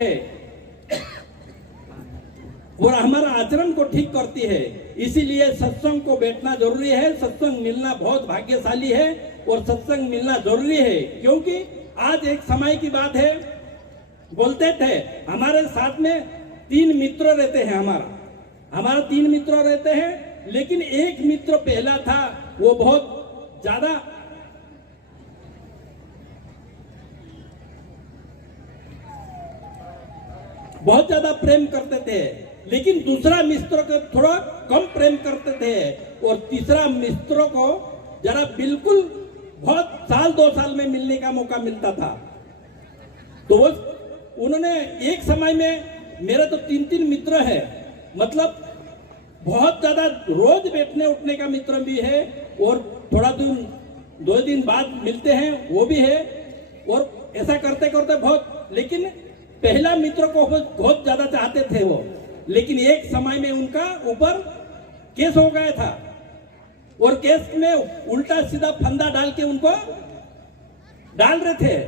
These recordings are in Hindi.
है और हमारा आचरण को ठीक करती है। इसीलिए सत्संग को बैठना जरूरी है, सत्संग मिलना बहुत भाग्यशाली है और सत्संग मिलना जरूरी है। क्योंकि आज एक समय की बात है, बोलते थे हमारे साथ में 3 मित्र रहते हैं, हमारा 3 मित्र रहते हैं, लेकिन एक मित्र पहला था, वो बहुत ज्यादा प्रेम करते थे, लेकिन दूसरा मित्र को थोड़ा कम प्रेम करते थे और तीसरा मित्र को जरा बिल्कुल बहुत साल 2 साल में मिलने का मौका मिलता था। तो वो उन्होंने एक समय में, मेरे तो 3 मित्र है, मतलब बहुत ज्यादा रोज बैठने उठने का मित्र भी है और थोड़ा दिन 2 दिन बाद मिलते हैं वो भी है, और ऐसा करते करते बहुत, लेकिन पहला मित्र को बहुत ज्यादा चाहते थे वो, लेकिन एक समय में उनका ऊपर केस हो गया था और केस में उल्टा सीधा फंदा डाल के उनको डाल रहे थे।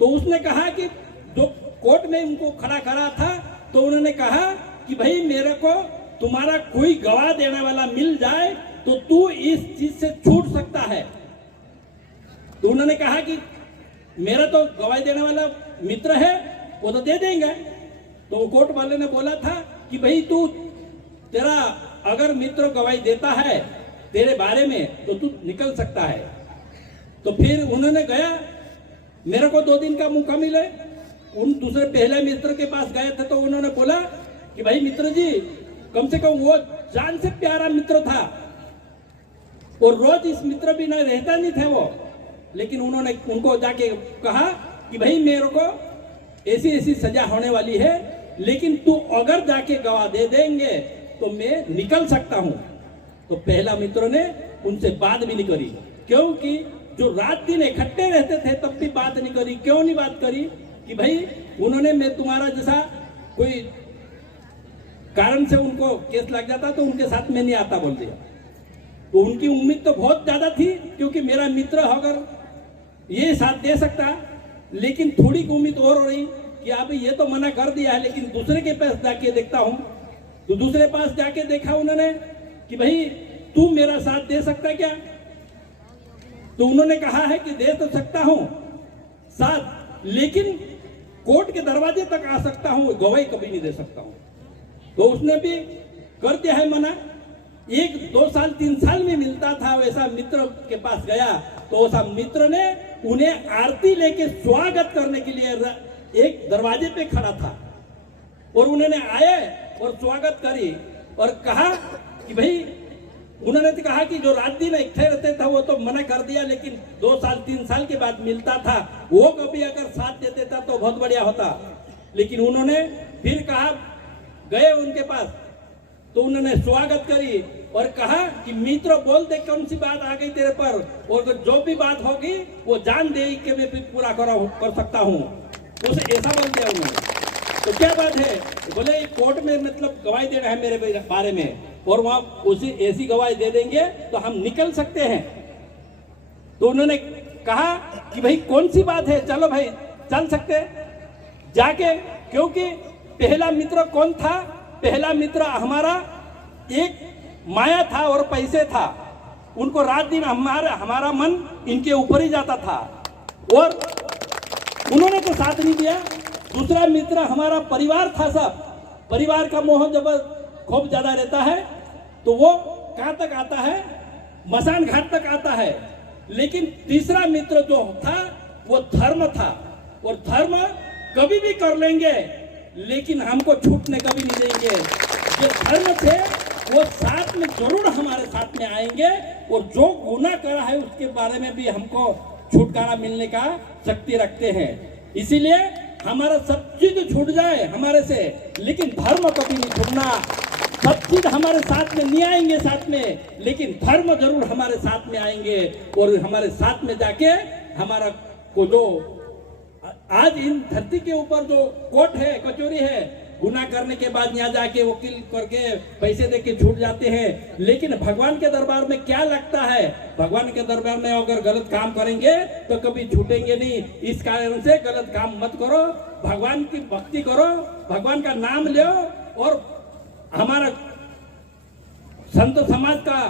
तो उसने कहा कि जो कोर्ट में उनको खड़ा करा था, तो उन्होंने कहा कि भाई मेरे को तुम्हारा कोई गवाह देने वाला मिल जाए तो तू इस चीज से छूट सकता है। तो उन्होंने कहा कि मेरा तो गवाही देने वाला मित्र है, वो तो दे देंगे। तो कोर्ट वाले ने बोला था कि भाई तेरा अगर मित्र गवाही देता है तेरे बारे में तो तू निकल सकता है। तो फिर उन्होंने गया, मेरे को 2 दिन का मौका मिले, उन दूसरे पहले मित्र के पास गए थे, तो उन्होंने बोला कि भाई मित्र जी, कम से कम वो जान से प्यारा मित्र था और रोज इस मित्र बिना रहता नहीं थे वो, लेकिन उन्होंने उनको जाके कहा कि भाई मेरे को ऐसी ऐसी सजा होने वाली है, लेकिन तू अगर जाके गवाह दे देंगे तो मैं निकल सकता हूं। तो पहला मित्र ने उनसे बात भी नहीं करी, क्योंकि जो रात दिन इकट्ठे रहते थे तब भी बात नहीं करी। क्यों नहीं बात करी? कि भाई उन्होंने, मैं तुम्हारा जैसा कोई कारण से उनको केस लग जाता तो उनके साथ में नहीं आता बोल दिया। तो उनकी उम्मीद तो बहुत ज्यादा थी, क्योंकि मेरा मित्र अगर ये साथ दे सकता, लेकिन थोड़ी उम्मीद और हो रही कि आप ये तो मना कर दिया है, लेकिन दूसरे के पास जाके देखता हूं। तो दूसरे पास जाके देखा उन्होंने कि भाई तू मेरा साथ दे सकता क्या? तो उन्होंने कहा है कि दे तो सकता हूं साथ, लेकिन कोर्ट के दरवाजे तक आ सकता हूं, गवाही कभी नहीं दे सकता हूं। तो उसने भी कर दिया है मना। 1, 2 साल 3 साल में मिलता था, वैसा मित्र के पास गया तो वैसा मित्र ने उन्हें आरती लेके स्वागत करने के लिए एक दरवाजे पे खड़ा था और उन्होंने आए और स्वागत करी और कहा कि भाई, उन्होंने तो कहा कि जो रात दिन इकट्ठे रहते था वो तो मना कर दिया, लेकिन 2 साल 3 साल के बाद मिलता था, वो कभी अगर साथ देते था तो बहुत बढ़िया होता। लेकिन उन्होंने फिर कहा, गए उनके पास तो उन्होंने स्वागत करी और कहा कि मित्र बोल दे कौन सी बात आ गई तेरे पर, और जो भी बात होगी वो जान दे के मैं पूरा कर सकता हूँ। उसे ऐसा बोल दिया उन्होंने। तो क्या बात है? बोले कोर्ट में मतलब गवाही देना है मेरे बारे में, और वहां उसी ऐसी गवाही दे देंगे तो हम निकल सकते हैं। तो उन्होंने कहा कि भाई कौन सी बात है, चलो भाई चल सकते जाके। क्योंकि पहला मित्र कौन था? पहला मित्र हमारा एक माया था और पैसे था। उनको रात दिन हमारा मन इनके ऊपर ही जाता था और उन्होंने तो साथ नहीं दिया। दूसरा मित्र हमारा परिवार था, सब परिवार का मोह जब खूब ज्यादा रहता है तो वो कहां तक आता है? मसान घाट तक आता है। लेकिन तीसरा मित्र जो था वो धर्म था, और धर्म कभी भी कर लेंगे लेकिन हमको छूटने कभी नहीं देंगे। जो धर्म थे वो साथ में जरूर हमारे साथ में आएंगे, और जो गुनाह करा है उसके बारे में भी हमको छुटकारा मिलने का शक्ति रखते हैं। इसीलिए हमारा सब चीज छूट जाए हमारे से, लेकिन धर्म कभी नहीं छूटना। सब चीज हमारे साथ में नहीं आएंगे साथ में, लेकिन धर्म जरूर हमारे साथ में आएंगे, और हमारे साथ में जाके हमारा को जो आज इन धरती के ऊपर जो कोर्ट है, कचोरी है, गुनाह करने के बाद यहाँ जाके वकील करके पैसे दे के छूट जाते हैं। लेकिन भगवान के दरबार में क्या लगता है? भगवान के दरबार में अगर गलत काम करेंगे तो कभी छूटेंगे नहीं। इस कारण से गलत काम मत करो। भगवान की भक्ति करो, भगवान का नाम लो और हमारा संत समाज का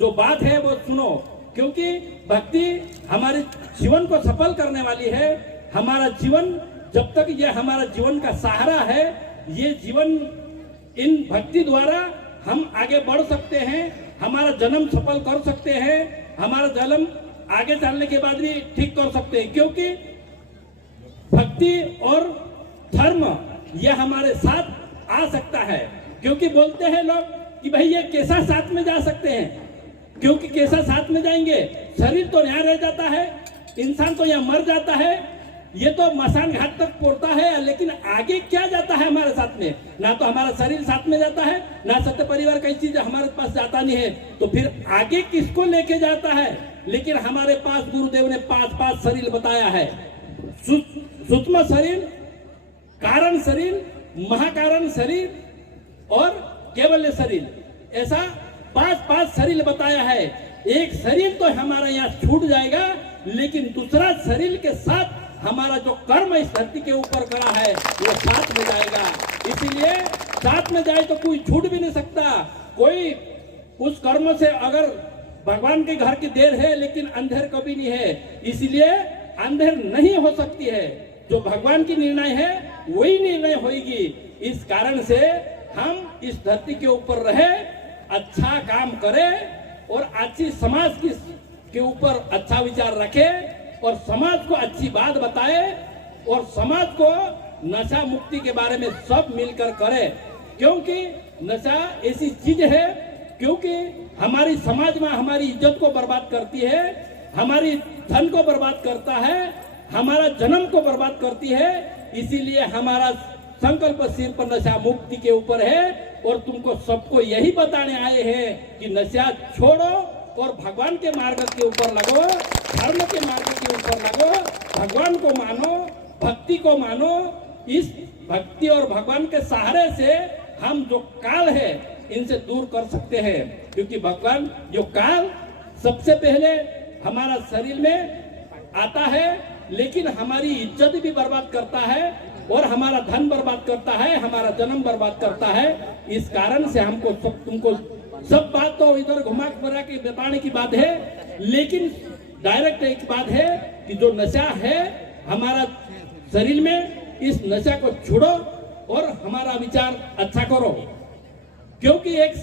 जो बात है वो सुनो, क्योंकि भक्ति हमारे जीवन को सफल करने वाली है। हमारा जीवन जब तक ये हमारा जीवन का सहारा है, ये जीवन इन भक्ति द्वारा हम आगे बढ़ सकते हैं, हमारा जन्म सफल कर सकते हैं, हमारा जन्म आगे चलने के बाद भी ठीक कर सकते हैं, क्योंकि भक्ति और धर्म ये हमारे साथ आ सकता है। क्योंकि बोलते हैं लोग कि भाई ये कैसा साथ में जा सकते हैं, क्योंकि कैसा साथ में जाएंगे, शरीर तो यहाँ रह जाता है, इंसान तो यहाँ मर जाता है, ये तो मसान घाट तक पहुंचता है, लेकिन आगे क्या जाता है हमारे साथ में? ना तो हमारा शरीर साथ में जाता है, ना सत्य परिवार कई चीज हमारे पास जाता नहीं है, तो फिर आगे किसको लेके जाता है? लेकिन हमारे पास गुरुदेव ने 5 शरीर बताया है, सूक्ष्म शरीर, कारण शरीर, महाकारण शरीर और केवल शरीर, ऐसा 5 शरीर बताया है। एक शरीर तो हमारा यहाँ छूट जाएगा, लेकिन दूसरा शरीर के साथ हमारा जो कर्म इस धरती के ऊपर करा है वो साथ में जाएगा। इसीलिए साथ में जाए तो कोई छूट भी नहीं सकता। कोई उस कर्म से अगर भगवान के घर की देर है, लेकिन अंधेर कभी नहीं है, इसलिए अंधेर नहीं हो सकती है। जो भगवान की निर्णय है वही निर्णय होगी। इस कारण से हम इस धरती के ऊपर रहे, अच्छा काम करें और अच्छी समाज के ऊपर अच्छा विचार रखें और समाज को अच्छी बात बताए और समाज को नशा मुक्ति के बारे में सब मिलकर करें, क्योंकि नशा ऐसी चीज है, क्योंकि हमारी समाज में हमारी इज्जत को बर्बाद करती है, हमारी धन को बर्बाद करता है, हमारा जन्म को बर्बाद करती है। इसीलिए हमारा संकल्प सिर पर नशा मुक्ति के ऊपर है और तुमको सबको यही बताने आए हैं कि नशा छोड़ो और भगवान के मार्ग के ऊपर लगो, धर्म के मार्ग के ऊपर लगो, भगवान को मानो, भक्ति को मानो। इस भक्ति और भगवान के सहारे से हम जो काल है इनसे दूर कर सकते हैं, क्योंकि भगवान जो काल सबसे पहले हमारा शरीर में आता है, लेकिन हमारी इज्जत भी बर्बाद करता है और हमारा धन बर्बाद करता है, हमारा जन्म बर्बाद करता है। इस कारण से हमको तुमको सब बात तो इधर घुमा फिरा के बताने की बात है, लेकिन डायरेक्ट एक बात है कि जो नशा है हमारा शरीर में, इस नशा को छोड़ो और हमारा विचार अच्छा करो, क्योंकि एक